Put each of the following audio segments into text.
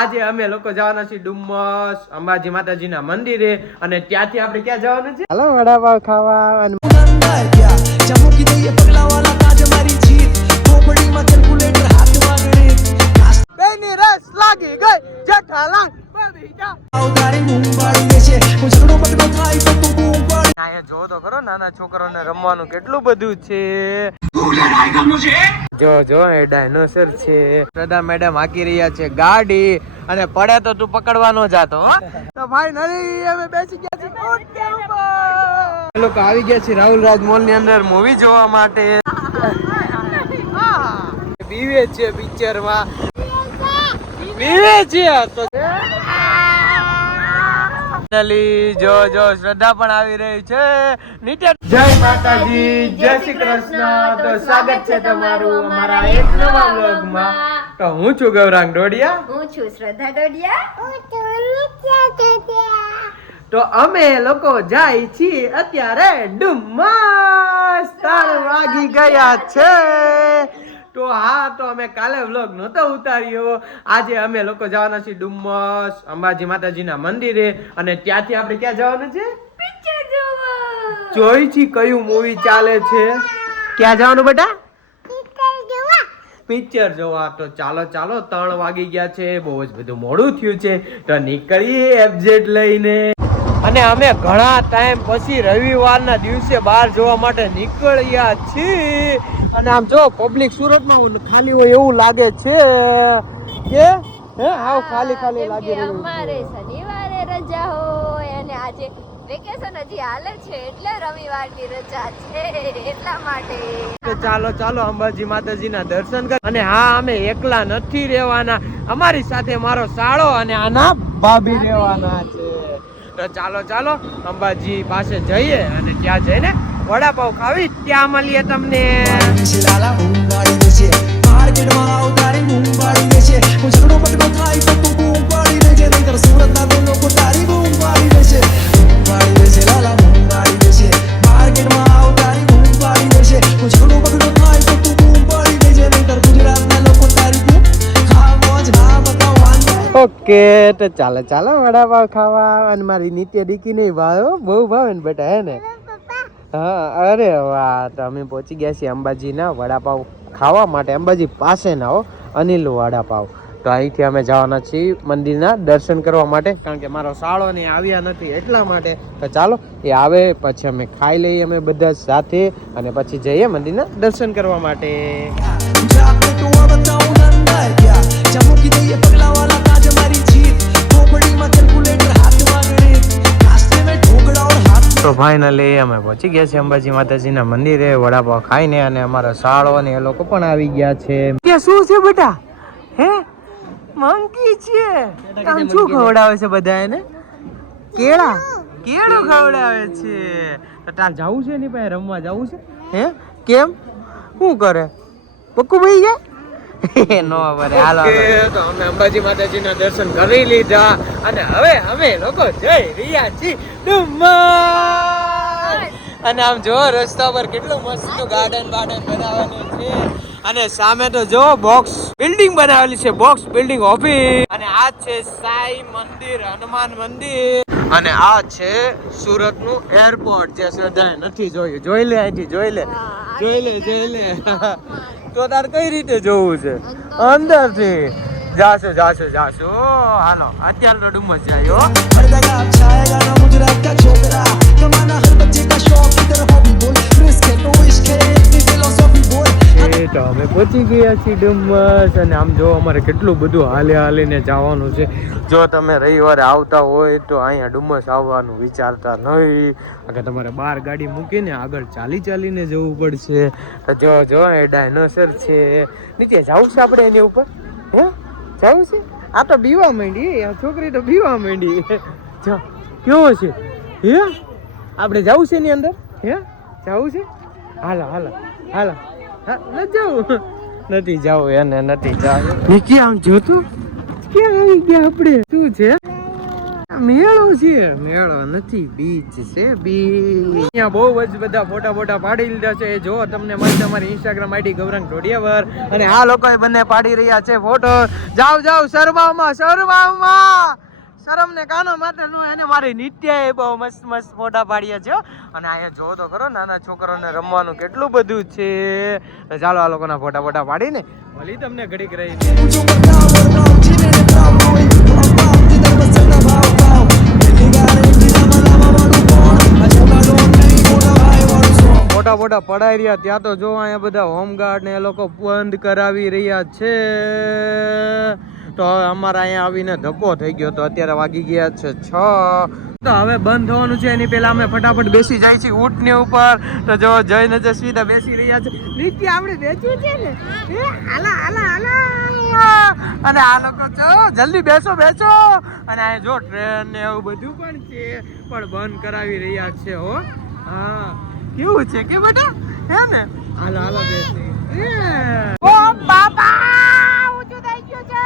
આજે અમે લોકો જવાના છીએ ડુમ્મસ અંબાજી માતાજીના મંદિરે અને ત્યાંથી આપણે ક્યાં જવાનું છે? હાલો વડાપાવ ખાવા. અને બેની રસ લાગી ગઈ જેઠાલાલ જો તો કરો નાના છોકરાઓને રમવાનું કેટલું બધું છે. જો એ ડાયનોસર છે. પ્રધા મેડમ હાકી રહ્યા છે ગાડી અને પડે તો તું પકડવાનો જાતો. તો ફાઇનલી અમે બેસી ગયા છીએ કોટે ઉપર. લોકો આવી ગયા છે રાહુલ રાજ મોલ ની અંદર મૂવી જોવા માટે. બીવે છે પિક્ચર માં બીવે છે. તો જો શ્રદ્ધા પણ આવી રહી છે. જય માતાજી, જય શ્રી કૃષ્ણ. તો સ્વાગત છે તમારું અમારા એક નવા વ્લોગમાં. તો હું છું ગૌરાંગ ડોડિયા. હું છું શ્રદ્ધા ડોડિયા. તો અમે લોકો જાય છીએ અત્યારે ડુમ્મસ. 3 વાગી ગયા છે. તો હા, તો અમે કાલે વ્લોગ નહોતો ઉતાર્યો. આજે અમે લોકો જવાના છીએ ડુમ્મસ અંબાજી માતાજીના મંદિરે અને ત્યાંથી આપણે ક્યાં જવાનું છે? પિક્ચર જોવા. જોઈ છી કયું મૂવી ચાલે છે. ક્યાં જવાનું બેટા? પિક્ચર જોવા. તો ચાલો 3 વાગી ગયા છે. બહુ જ બધું મોડું થયું છે. તો નીકળીએ એફઝેડ લઈને. અને અમે ઘણા ટાઈમ પછી રવિવારના દિવસે બહાર જોવા માટે નીકળ્યા છીએ. અને આમ જો પબ્લિક સુરતમાં ખાલી હોય એવું લાગે છે કે હાવ ખાલી લાગી રહ્યું છે. અમારે શનિવારે રજા હોય અને આજે વેકેશન હજી હાલે છે એટલે રવિવારની રજા છે એટલા માટે. તો ચાલો અંબાજી માતાજીના દર્શન કર. અને હા, અમે એકલા નથી રહેવાના. અમારી સાથે મારો સાળો અને આના ભાભી રહેવાના છે. તો ચાલો અંબાજી પાસે જઈએ અને ત્યાં જઈને વડાપાવ ખાવી. ત્યાં મળીએ તમને. ઓકે, તો ચાલો વડાપાવ ખાવા. અને મારી નિત્ય ડીકી નહીં ભાવે, બહુ ભાવે ને બેટા, હે ને? હા, અરે વાહ. તો અમે પહોંચી ગયા છીએ અંબાજીના વડાપાવ ખાવા માટે. અંબાજી પાસે ના હો, અનિલ વડાપાવ. તો અહીંથી અમે જવાના છીએ મંદિરના દર્શન કરવા માટે, કારણ કે મારો સાળો ને આવ્યા નથી એટલા માટે. તો ચાલો એ આવે પછી અમે ખાઈ લઈએ અમે બધા સાથે અને પછી જઈએ મંદિરના દર્શન કરવા માટે. તો ફાઇનલી અમે પહોંચી ગયા છીએ અંબાજી માતાજીના મંદિરે. વડાપાવ ખાઈને અને અમારા સાળો ને એ લોકો પણ આવી ગયા છે. કે શું છે બેટા? હે, મંકી છે. આમ શું ખવડાવે છે બધા એને? કેળું ખવડાવે છે. તો તાર જવું છે ની પાસે રમવા જવું છે? હે, કેમ? શું કરે? પક્કું ભાઈ ગયા નો બરે. હાલો તો અમે અંબાજી માતાજીના દર્શન કરી લીધા અને હવે અમે લોકો જઈ રહ્યા છીએ ડુમ્મસ. અને આમ જો રસ્તા પર કેટલું મસ્ત ગાર્ડન બનાવવાનું છે. અને સામે તો જો બોક્સ બિલ્ડિંગ બનાવેલી છે, બોક્સ બિલ્ડિંગ ઓફિસ. અને આ છે સાઈ મંદિર, હનુમાન મંદિર. અને આ છે સુરત નું એરપોર્ટ જે શ્રદ્ધાએ નથી જોયું. જોઈ લે અહીંથી, જોઈ લે. તો તાર કઈ રીતે જોવું છે? અંદર થી જાશું. હાલો અત્યારે તો ડુમ્મસ જાય હો. તો અમે પહોંચી ગયા છીએ ડુમ્મસ. અને આમ જો અમારે કેટલું બધું હાલીને જવાનું છે. જો તમે રવિવારે આવતા હોય તો અહીંયા ડુમ્મસ આવવાનું વિચારતા નહીં. આગળ તમારે 12 ગાડી મૂકીને આગળ ચાલીને જવું પડશે. તો જો એ ડાયનોસર છે. નીચે જવું છે આપણે એની ઉપર? હે, જવું છે? આ તો બીવા માંડી, આ છોકરી તો બીવા માંડી. જો કેવો છે? હે, આપણે જવું છે એની અંદર? હે, જવું છે? હાલો નથી જવું એને. નિકી આમ જોતું ક્યાં આવી ગયા આપણે? શું છે? મેળો છે, મેળો નથી, બીચ છે, બીચ. અહીંયા બહુ જ બધા ફોટા પાડી લીધા છે. જો તમને મળશે અમારી ઇન્સ્ટાગ્રામ આઈડી ગૌરંગ ઢોડિયાવર. અને આ લોકો બંને પાડી રહ્યા છે ફોટો. જાવ શરમામાં શરમ ને કાનો માટે નો એને મારી નિત્યાએ બહુ મસ્ત ફોટા પાડ્યા છે. અને અહીંયા જો તો કરો નાના છોકરાઓને રમવાનું કેટલું બધું છે. તો ચાલો આ લોકોના ફોટા પાડીને ભલી તમને ઘડીક રહી ફોટા પડાઈ રહ્યા. ત્યાં તો જો અહીંયા બધા હોમગાર્ડ ને એ લોકો બંધ કરાવી રહ્યા છે. તો હવે અમારા અહીંયા આવીને ધક્કો થઈ ગયો. તો અત્યારે વાગી ગયા છે 6. તો હવે બંધ થવાનું છે એની પહેલા અમે ફટાફટ બેસી જાય છે ઊંટની ઉપર. તો જો જઈને જસ્વીતા બેસી રહ્યા છે. નીતિ આપણે બેસવું છે ને, હાલા અને આ લોકો જો જલ્દી બેસો. અને આ જો ટ્રેન ને એવું બધું પણ છે, પણ બંધ કરાવી રહ્યા છે. હો હા, કેવું છે કે બેટા હે ને? હાલા બેસી. ઓ બાબા ઊંચું થઈ ગયું છે.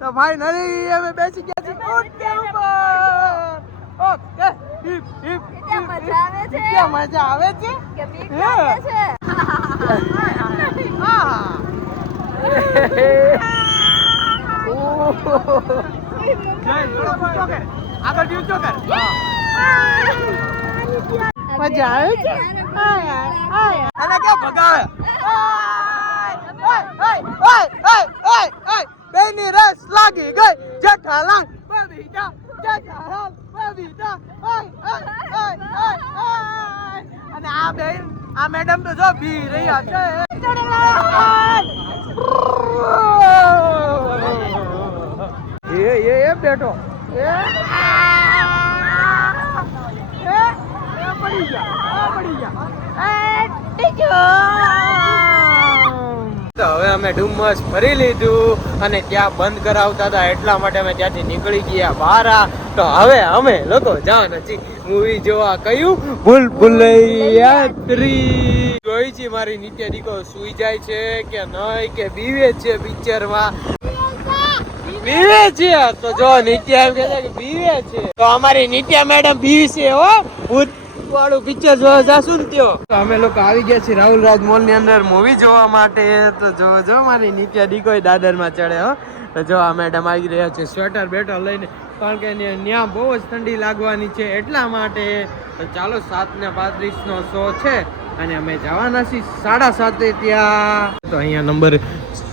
તો ફાઇનલી અમે બેસી ગયા છીએ ઊંટની ઉપર. ઓકે, મજા આવે છે ક્યાં મજા આવે છે કે બીક લાગે છે? આગળ ઊંચો કર. મજા આવે છે. અને ક્યાં ભગાવે? બેની રસ લાગી ગઈ. જેઠાલાલ બબીતા, જેઠાલાલ બબીતા. અને આ બેન, આ મેડમ તો જો બી રહ્યા છે. એ બેઠો પડી ગયા. તો હવે અમે ડુમ્મસ ફરી લીધું અને ત્યાં બંધ કરાવતા હતા એટલા માટે અમે ત્યાંથી નીકળી ગયા બહાર. તો હવે અમે લોકો જવાના છીએ મૂવી જોવા. કયું? ભૂલભુલૈયા 3 જોઈ છે. મારી નિત્ય દીકો સુઈ જાય છે કે નહીં કે બીવે છે પિક્ચરમાં? બીવે છે. તો જો નિત્યા એમ કહે છે કે બીવે છે. તો અમારી નિત્યા મેડમ બીવી છે. હો ભૂત વાળું પિક્ચર જોવા જાશું ને ત્યો. તો અમે લોકો આવી ગયા છીએ રાહુલ રાજ મોલ ની અંદર મૂવી જોવા માટે. તો જો મારી નિત્યા દીકોય દાદર માં ચડે. હો તો જો આ મેડમ આવી રહ્યા છે સ્વેટર બેટર લઈને, કારણ કે ત્યાં બહુ જ ઠંડી લાગવાની છે એટલા માટે. તો ચાલો 7:35 નો શો છે અને અમે જવાના છીએ 7:30 ત્યાં. તો અહીંયા નંબર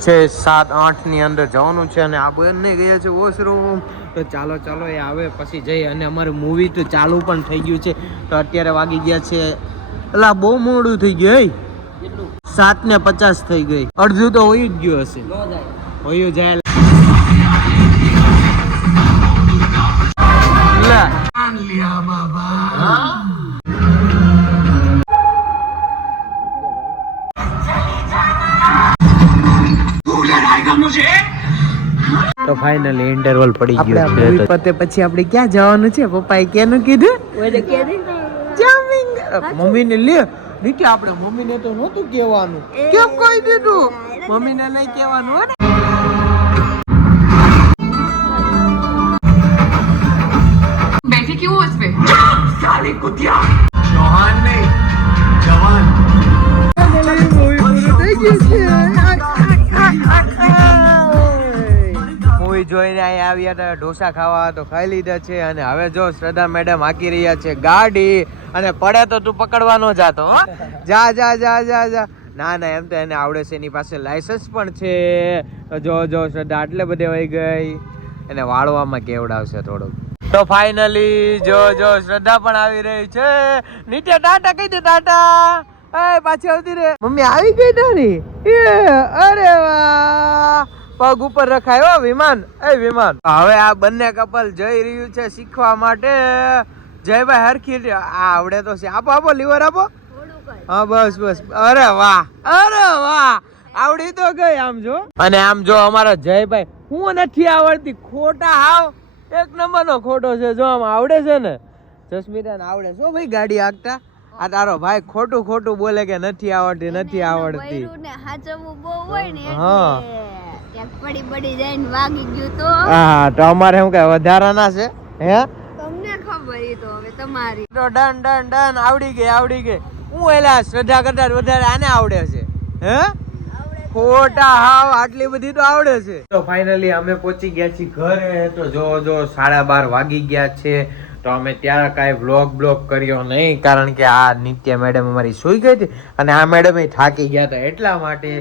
છે 7-8 ની અંદર જવાનું છે અને આ બંને ગયા છે વોશરૂમ. તો ચાલો એ આવે પછી જઈએ. અને અમારું મૂવી તો ચાલુ પણ થઈ ગયું છે. તો અત્યારે વાગી ગયા છે, એટલે બહુ મોડું થઈ ગયું. 7:50 થઈ ગઈ. અડધું તો હોય જ ગયું હશે. હોય જાય. તો ફાઇનલી ઇન્ટરવલ પડી ગયો છે. પતે પછી આપણે ક્યાં જવાનું છે? પપ્પાએ કેનું કીધું? મમ્મીને લે નીચે. આપણે મમ્મીને તો નહોતું કહેવાનું. કેમ કહી દીધું? મમ્મીને નહીં કહેવાનું. હે ને? बैठे क्यों उस पे? साली कुतिया चौहान नहीं जवान મૂવી જોઈને અહીંયા આવ્યા હતા ઢોસા ખાવા. તો ખાઈ લીધા છે અને હવે જો શ્રદ્ધા મેડમ હાકી રહ્યા છે ગાડી. અને પડે તો તું પકડવાનો જાતો. જા. ના એમ તો એને આવડે છે. એની પાસે લાયસન્સ પણ છે. જો શ્રદ્ધા આટલે બધે વહી ગઈ. એને વાળવામાં કેવડાવશે થોડુંક. તો ફાઇનલી જો શ્રદ્ધા પણ આવી રહી છે. નીચે ટાટા કહી દે. ટાટા પાછી આવતી રે. મમ્મી આવી ગઈ તારી. અરે વાહ, પગ ઉપર રખાયો વિમાન. વિમાન. હવે આ બંને કપલ જઈ રહ્યું છે શીખવા માટે. જયભાઈ હરખી આવડે તો છે. આપો લીવર આપો. હા બસ. અરે વાહ આવડી તો ગઈ. આમ જો. અને આમ જો અમારા જયભાઈ, હું નથી આવડતી. ખોટા હાવ એક નંબર નો ખોટો છે. જો આમ આવડે છે ને. જસ્મીરાને આવડે છે ભાઈ ગાડી હાંકતા. આ તારો ભાઈ ખોટું ખોટું બોલે કે નથી આવડતી નથી આવડતી. બૈરુંને હાચવવું બહુ હોય ને હા. એટલે ક્યાંક પડી જાય ને વાગી ગયું તો હા તો અમારે શું કઈ વધારાના છે હે તમને ખબર ઈ તો હવે તમારી. તો ડન ડન ડન આવડી ગઈ હું એલા શ્રદ્ધા કરતા વધારે આને આવડે છે હે ખોટા હાવ આટલી બધી તો આવડે છે. તો ફાઇનલી અમે પહોંચી ગયા છીએ ઘરે. તો જો 12:30 વાગી ગયા છે. તો અમે ત્યારે કાંઈ બ્લોગ કર્યો નહીં કારણ કે આ નિત્ય મેડમ અમારી સૂઈ ગઈ હતી અને આ મેડમ થાકી ગયા હતા એટલા માટે.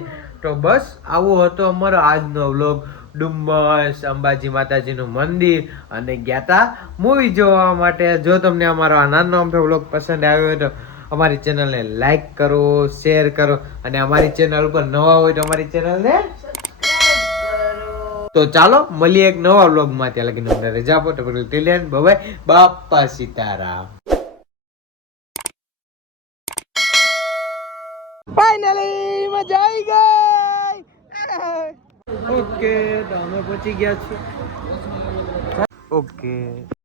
તો બસ આવો હતો અમારો આજનો વ્લોગ. ડુમ્બસ અંબાજી માતાજીનું મંદિર અને ગયા હતા મૂવી જોવા માટે. જો તમને અમારો આ નાનો અમથો વ્લોગ પસંદ આવ્યો હોય તો અમારી ચેનલને લાઈક કરો, શેર કરો અને અમારી ચેનલ ઉપર નવા હોય તો અમારી ચેનલને તો ચાલો મળીએ એક નવા વ્લોગમાં. ત્યાં લગીને અમને રજા આપો. તો ટિલ બાય બાપા સીતારામ. ફાઇનલી મજા આવી ગઈ. ઓકે તો અમે પહોંચી ગયા છીએ. ઓકે